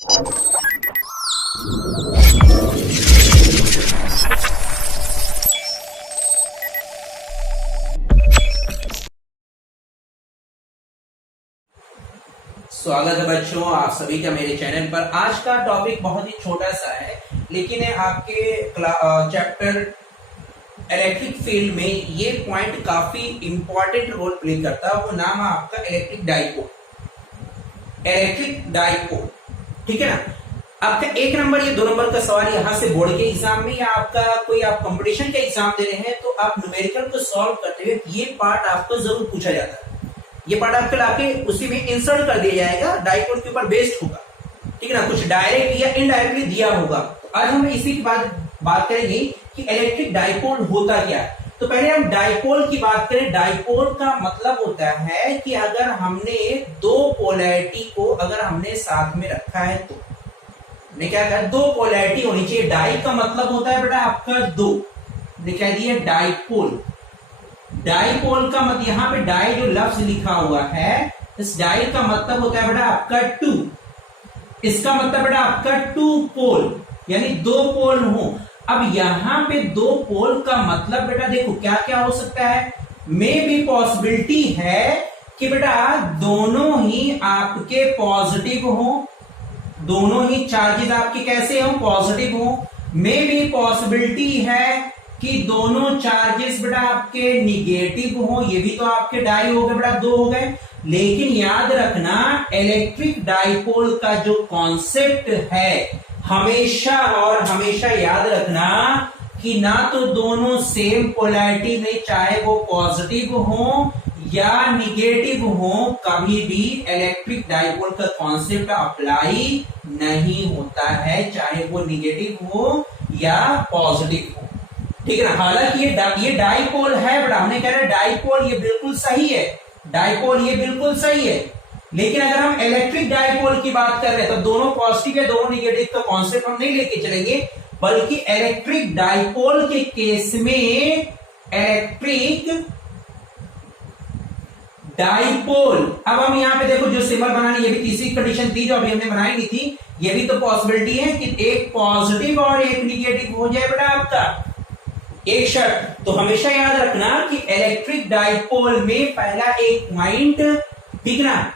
स्वागत है बच्चों आप सभी का मेरे चैनल पर। आज का टॉपिक बहुत ही छोटा सा है, लेकिन आपके चैप्टर इलेक्ट्रिक फील्ड में ये पॉइंट काफी इंपॉर्टेंट रोल प्ले करता है। वो नाम है आपका इलेक्ट्रिक डाइपोल। इलेक्ट्रिक डाइपोल, ठीक है ना। आपका 1 नंबर या 2 नंबर का सवाल यहाँ से बोर्ड के एग्जाम में या आपका कोई आप कंपटीशन का एग्जाम दे रहे हैं तो आप न्यूमेरिकल को सॉल्व करते हुए ये पार्ट आपको जरूर पूछा जाता है। ये पार्ट आपको लाके उसी में इंसर्ट कर दिया जाएगा, डाइपोल के ऊपर बेस्ड होगा, ठीक है ना। कुछ डायरेक्ट या इनडायरेक्टली दिया होगा। तो आज हम इसी की बात करेंगे कि इलेक्ट्रिक डाइपोल होता क्या है। तो पहले हम डाइपोल की बात करें। डाइपोल का मतलब होता है कि अगर हमने दो पोलैरिटी को अगर हमने साथ में रखा है तो हमने क्या कहा, दो पोलैरिटी होनी चाहिए। डाई का मतलब होता है बेटा आपका दो, दिखाई दिए डाइपोल। डाइपोल का मतलब यहां पे डाई जो लफ्ज लिखा हुआ है, इस डाई का मतलब होता है बेटा आपका टू। इसका मतलब बेटा आपका टू पोल, यानी दो पोल हो। अब यहां पे दो पोल का मतलब बेटा देखो क्या क्या हो सकता है। मे भी पॉसिबिलिटी है कि बेटा दोनों ही आपके पॉजिटिव हो, दोनों ही चार्जेस आपके कैसे हो, पॉजिटिव हो। मे भी पॉसिबिलिटी है कि दोनों चार्जेस बेटा आपके निगेटिव हो, ये भी तो आपके डाई हो गए बेटा, दो हो गए। लेकिन याद रखना इलेक्ट्रिक डाइपोल का जो कॉन्सेप्ट है हमेशा और हमेशा याद रखना कि ना तो दोनों सेम पोलैरिटी में, चाहे वो पॉजिटिव हो या निगेटिव हो, कभी भी इलेक्ट्रिक डाइपोल का कॉन्सेप्ट अप्लाई नहीं होता है, चाहे वो निगेटिव हो या पॉजिटिव हो, ठीक है ना। हालांकि ये डाइपोल है बेटा, हमने कह रहे डाइपोल ये बिल्कुल सही है, डाइपोल ये बिल्कुल सही है। लेकिन अगर हम इलेक्ट्रिक डाइपोल की बात कर रहे हैं तो दोनों पॉजिटिव है दोनों निगेटिव का कॉन्सेप्ट हम नहीं लेके चलेंगे, बल्कि इलेक्ट्रिक डाइपोल के केस में इलेक्ट्रिक डाइपोल। अब हम यहां पे देखो जो सिंबल बनानी, ये भी तीसरी कंडीशन थी जो अभी हमने बनाई नहीं थी। ये भी तो पॉसिबिलिटी है कि एक पॉजिटिव और एक निगेटिव हो जाए बेटा आपका, एक शर्त। तो हमेशा याद रखना कि इलेक्ट्रिक डाइपोल में पहला एक पॉइंट, ठीक ना,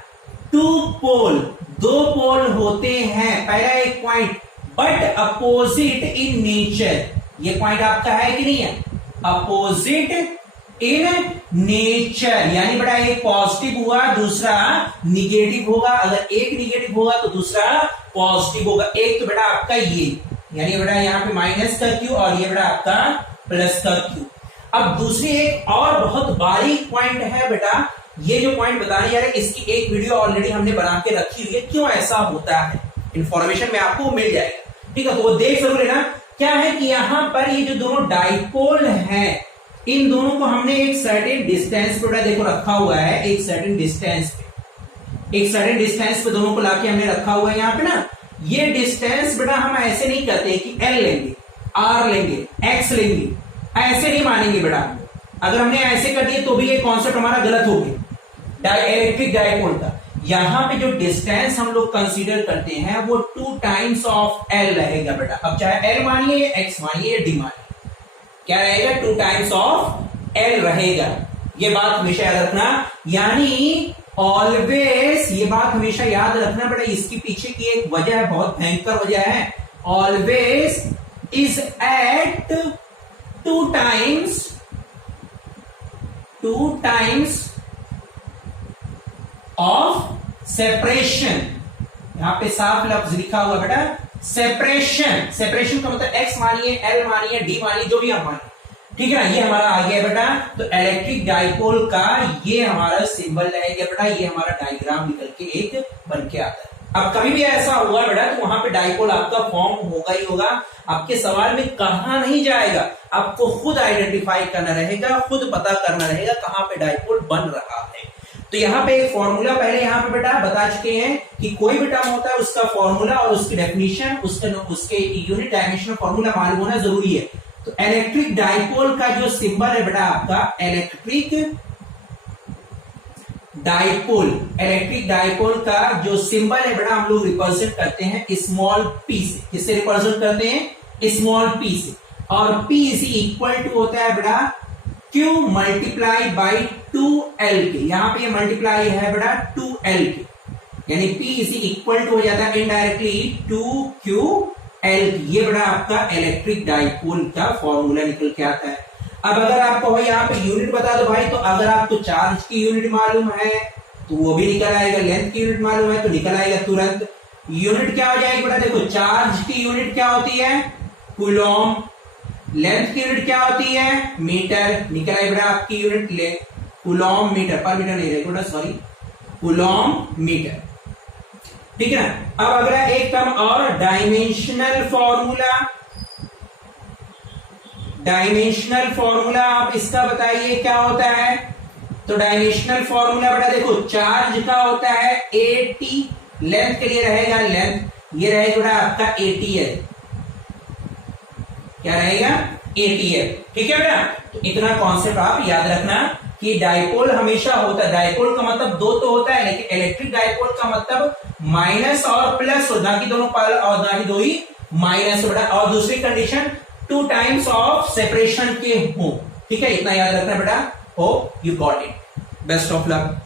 टू पोल, दो पोल होते हैं, पहला एक point, but opposite in nature. ये पॉइंट आपका है कि नहीं है, अपोजिट इन नेचर, यानी बेटा एक पॉजिटिव हुआ दूसरा निगेटिव होगा। अगर एक निगेटिव होगा तो दूसरा पॉजिटिव होगा। एक तो बेटा आपका ये, यानी बेटा यहां पे माइनस का क्यू और ये बेटा आपका प्लस का क्यू। अब दूसरी एक और बहुत बारीक पॉइंट है बेटा, ये जो पॉइंट बताने जा रहे हैं इसकी एक वीडियो ऑलरेडी हमने बना के रखी हुई है, क्यों ऐसा होता है इंफॉर्मेशन में आपको मिल जाएगा, ठीक है। तो वो देख जरूर लेना। क्या है कि यहां पर ये जो दोनों डाइपोल हैं, इन दोनों को हमने एक सर्टेन डिस्टेंस पे देखो रखा हुआ है, एक सर्टेन डिस्टेंस पे, एक सर्टेन डिस्टेंस पे दोनों को लाके हमने रखा हुआ है यहाँ पे ना। ये डिस्टेंस बेटा हम ऐसे नहीं कहते कि एल लेंगे, आर लेंगे, एक्स लेंगे, ऐसे नहीं मानेंगे बेटा। अगर हमने ऐसे कर दिए तो भी ये कॉन्सेप्ट हमारा गलत हो गया इलेक्ट्रिक डाइपोल का। यहां पे जो डिस्टेंस हम लोग कंसीडर करते हैं वो 2 टाइम्स ऑफ एल रहेगा बेटा। अब चाहे एल मानिए, एक्स मानिए, डी मानिए, क्या रहेगा, 2 टाइम्स ऑफ एल रहेगा। ये बात हमेशा याद रखना, यानी ऑलवेज ये बात हमेशा याद रखना बेटा। इसके पीछे की एक वजह है, बहुत भयंकर वजह है। Always is at 2 times of separation. यहां पे साफ लफ्ज लिखा हुआ बेटा सेपरेशन। सेपरेशन का मतलब एक्स मानिए, एल मानिए, डी मानिए, जो भी हम मानिए, ठीक है ना। ये हमारा आ गया बेटा। तो इलेक्ट्रिक डाइपोल का ये हमारा सिंबल रहेगा बेटा, ये हमारा डायग्राम निकल के एक बन के आता है। अब कभी भी ऐसा हुआ बेटा तो वहां पे डाइपोल आपका फॉर्म होगा ही होगा। आपके सवाल में कहा नहीं जाएगा, आपको खुद आइडेंटिफाई करना रहेगा, खुद पता करना रहेगा कहां पे डाइपोल बन रहा है। तो यहाँ पे एक फॉर्मूला पहले यहाँ पे बेटा बता चुके हैं कि कोई भी टर्म होता है उसका फॉर्मूला और उसकी डेफिनेशन, उसके यूनिट डायमेंशन फॉर्मूला मालूम होना जरूरी है। तो इलेक्ट्रिक डाइपोल का जो सिंबल है बेटा आपका इलेक्ट्रिक डाइपोल, इलेक्ट्रिक डाइपोल का जो सिंबल है बेटा हम लोग रिप्रेजेंट करते हैं स्मॉल पी से। किससे रिप्रेजेंट करते हैं? स्मॉल पी से। और P इज इक्वल टू होता है बेटा Q मल्टीप्लाई बाई 2L के। यहां पे ये मल्टीप्लाई है बेटा 2L के, यानी P इज इक्वल टू हो जाता है इनडायरेक्टली 2QL। ये बेटा आपका इलेक्ट्रिक डाइपोल का फॉर्मूला निकल के आता है। अब अगर आपको भाई यहाँ पे यूनिट बता दो भाई, तो अगर आपको चार्ज की यूनिट मालूम है तो वो भी निकल आएगा, लेंथ की यूनिट मालूम है तो निकल आएगा तुरंत। यूनिट क्या हो जाएगी बेटा? देखो चार्ज की यूनिट क्या होती है? कूलॉम। लेंथ की यूनिट क्या होती है? मीटर। निकल आई बेटा आपकी यूनिट ले कूलॉम मीटर, पर मीटर नहीं रहेगा बेटा, सॉरी, कूलॉम मीटर। ठीक है ना। अब अगला एक टर्म और, डायमेंशनल फॉर्मूला। डायमेंशनल फॉर्मूला आप इसका बताइए क्या होता है? तो डायमेंशनल फॉर्मूला बेटा देखो चार्ज का होता है AT, लेंथ के लिए रहेगा लेंथ, ये रहेगा बेटा आपका ATL। क्या रहेगा? ATL। ठीक है बेटा। तो इतना कॉन्सेप्ट आप याद रखना कि डाइपोल हमेशा होता है, डाइपोल का मतलब दो तो होता है, लेकिन इलेक्ट्रिक डाइपोल का मतलब माइनस और प्लस हो, ना कि दोनों पर और ना ही दो ही माइनस बेटा। और दूसरी कंडीशन 2 टाइम्स ऑफ सेपरेशन के हो। ठीक है, इतना याद रखना बेटा। Hope you got it. Best of luck.